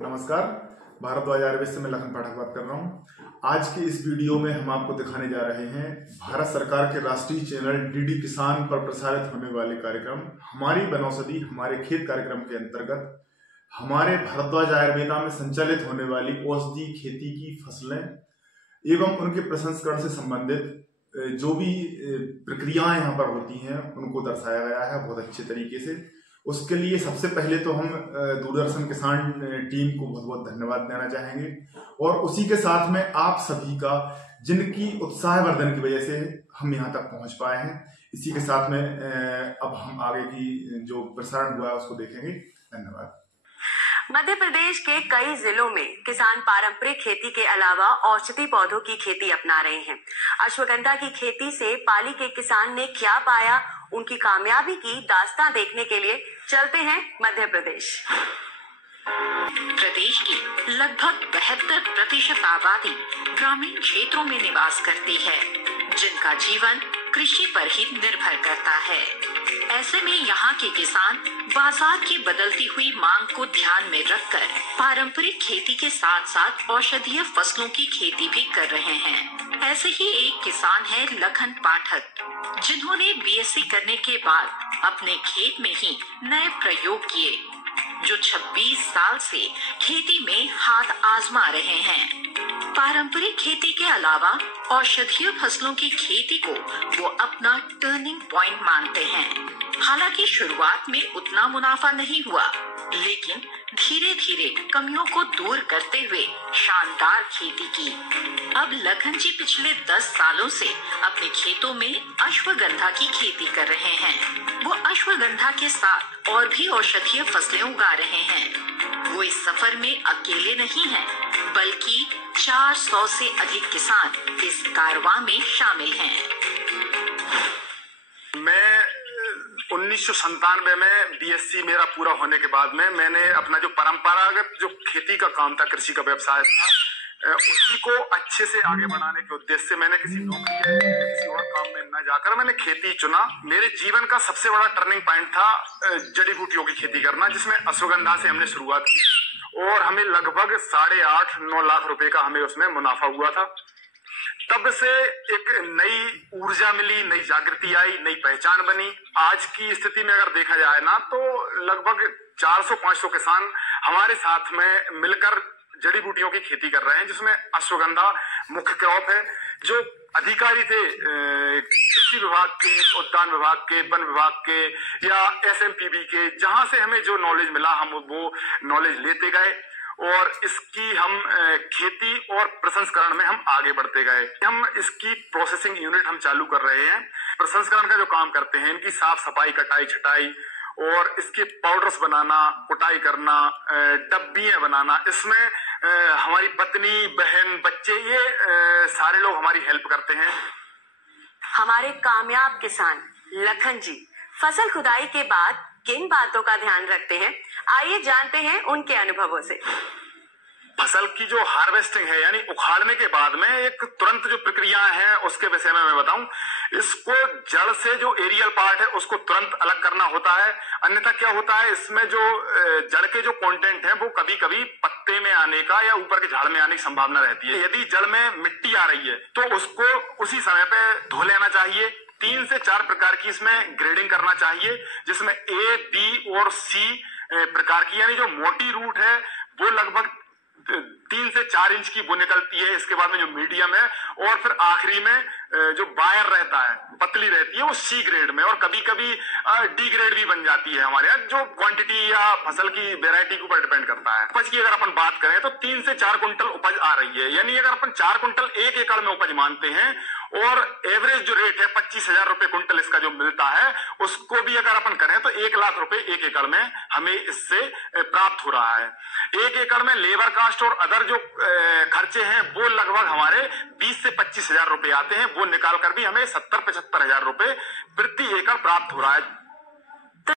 नमस्कार, भारद्वाज आयुर्वेद से मैं लखन पाठक बात कर रहा हूँ। आज की इस वीडियो में हम आपको दिखाने जा रहे हैं भारत सरकार के राष्ट्रीय चैनल डीडी किसान पर प्रसारित होने वाले कार्यक्रम हमारी वनौषधि हमारे खेत कार्यक्रम के अंतर्गत हमारे भारद्वाज आयुर्वेदा में संचालित होने वाली औषधि खेती की फसलें एवं उनके प्रसंस्करण से संबंधित जो भी प्रक्रियाएं यहाँ पर होती हैं उनको दर्शाया गया है बहुत अच्छे तरीके से। उसके लिए सबसे पहले तो हम दूरदर्शन किसान टीम को बहुत बहुत धन्यवाद देना चाहेंगे और उसी के साथ में आप सभी का जिनकी उत्साहवर्धन की वजह से हम यहाँ तक पहुँच पाए हैं। इसी के साथ में अब हम आगे की जो प्रसारण हुआ है उसको देखेंगे। धन्यवाद। मध्य प्रदेश के कई जिलों में किसान पारंपरिक खेती के अलावा औषधि पौधों की खेती अपना रहे हैं। अश्वगंधा की खेती से पाली के किसान ने क्या पाया, उनकी कामयाबी की दास्तां देखने के लिए चलते हैं मध्य प्रदेश। प्रदेश की लगभग 72% आबादी ग्रामीण क्षेत्रों में निवास करती है, जिनका जीवन कृषि पर ही निर्भर करता है। ऐसे में यहाँ के किसान बाजार की बदलती हुई मांग को ध्यान में रखकर पारंपरिक खेती के साथ साथ औषधीय फसलों की खेती भी कर रहे हैं। ऐसे ही एक किसान है लखन पाठक, जिन्होंने बीएससी करने के बाद अपने खेत में ही नए प्रयोग किए, जो 26 साल से खेती में हाथ आजमा रहे हैं। पारंपरिक खेती के अलावा औषधीय फसलों की खेती को वो अपना टर्निंग पॉइंट मानते हैं। हालांकि शुरुआत में उतना मुनाफा नहीं हुआ, लेकिन धीरे धीरे कमियों को दूर करते हुए शानदार खेती की। अब लखन जी पिछले 10 सालों से अपने खेतों में अश्वगंधा की खेती कर रहे हैं। वो अश्वगंधा के साथ और भी औषधीय फसलें उगा रहे हैं। वो इस सफर में अकेले नहीं हैं, बल्कि 400 से अधिक किसान इस कारवां में शामिल हैं। मैं 1997 में बीएससी मेरा पूरा होने के बाद में मैंने अपना जो परंपरागत जो खेती का काम था, कृषि का व्यवसाय था, उसी को अच्छे से आगे बढ़ाने के उद्देश्य से मैंने किसी नौकरी या किसी और काम में न जाकर मैंने खेती चुना। मेरे जीवन का सबसे बड़ा टर्निंग पॉइंट था जड़ी बूटियों की खेती करना, जिसमें अश्वगंधा से हमने शुरुआत की और हमें लगभग 8.5-9 लाख रुपए का हमें उसमें मुनाफा हुआ था। तब से एक नई ऊर्जा मिली, नई जागृति आई, नई पहचान बनी। आज की स्थिति में अगर देखा जाए ना, तो लगभग 400-500 किसान हमारे साथ में मिलकर जड़ी बूटियों की खेती कर रहे हैं, जिसमें अश्वगंधा मुख्य क्रॉप है। जो अधिकारी थे कृषि विभाग के, उद्यान विभाग के, वन विभाग के या एसएमपीबी के, जहां से हमें जो नॉलेज मिला हम वो नॉलेज लेते गए और इसकी हम खेती और प्रसंस्करण में हम आगे बढ़ते गए। हम इसकी प्रोसेसिंग यूनिट हम चालू कर रहे हैं। प्रसंस्करण का जो काम करते हैं, इनकी साफ सफाई, कटाई छटाई और इसके पाउडर्स बनाना, कुटाई करना, डब्बियां बनाना, इसमें हमारी पत्नी, बहन, बच्चे, ये सारे लोग हमारी हेल्प करते हैं। हमारे कामयाब किसान लखन जी फसल खुदाई के बाद किन बातों का ध्यान रखते हैं, आइए जानते हैं उनके अनुभवों से। फसल की जो हार्वेस्टिंग है, यानी उखाड़ने के बाद में एक तुरंत जो प्रक्रिया है उसके विषय में मैं बताऊं। इसको जड़ से जो एरियल पार्ट है उसको तुरंत अलग करना होता है, अन्यथा क्या होता है इसमें जो जड़ के जो कंटेंट है वो कभी कभी पत्ते में आने का या ऊपर के झाड़ में आने की संभावना रहती है। यदि जड़ में मिट्टी आ रही है तो उसको उसी समय पे धो लेना चाहिए। 3 से 4 प्रकार की इसमें ग्रेडिंग करना चाहिए, जिसमें ए, बी और सी प्रकार की, यानी जो मोटी रूट है वो लगभग 3 से 4 इंच की वो निकलती है। इसके बाद में जो मीडियम है और फिर आखिरी में जो बायर रहता है, पतली रहती है, वो सी ग्रेड में, और कभी कभी डी ग्रेड भी बन जाती है हमारे यहाँ। जो क्वांटिटी या फसल की वेराइटी के ऊपर डिपेंड करता है। उपज की अगर अपन बात करें तो 3 से 4 कुंटल उपज आ रही है, यानी अगर अपन 4 कुंटल 1 एकड़ में उपज मानते हैं और एवरेज जो रेट है 25,000 रुपए कुंटल इसका जो मिलता है, उसको भी अगर अपन करें तो 1 लाख रुपए 1 एकड़ में हमें इससे प्राप्त हो रहा है। 1 एकड़ में लेबर कास्ट और अदर जो खर्चे हैं वो लगभग हमारे 20 से 25,000 रुपए आते हैं। वो निकाल कर भी हमें 70-75,000 रुपए प्रति एकड़ प्राप्त हो रहा है।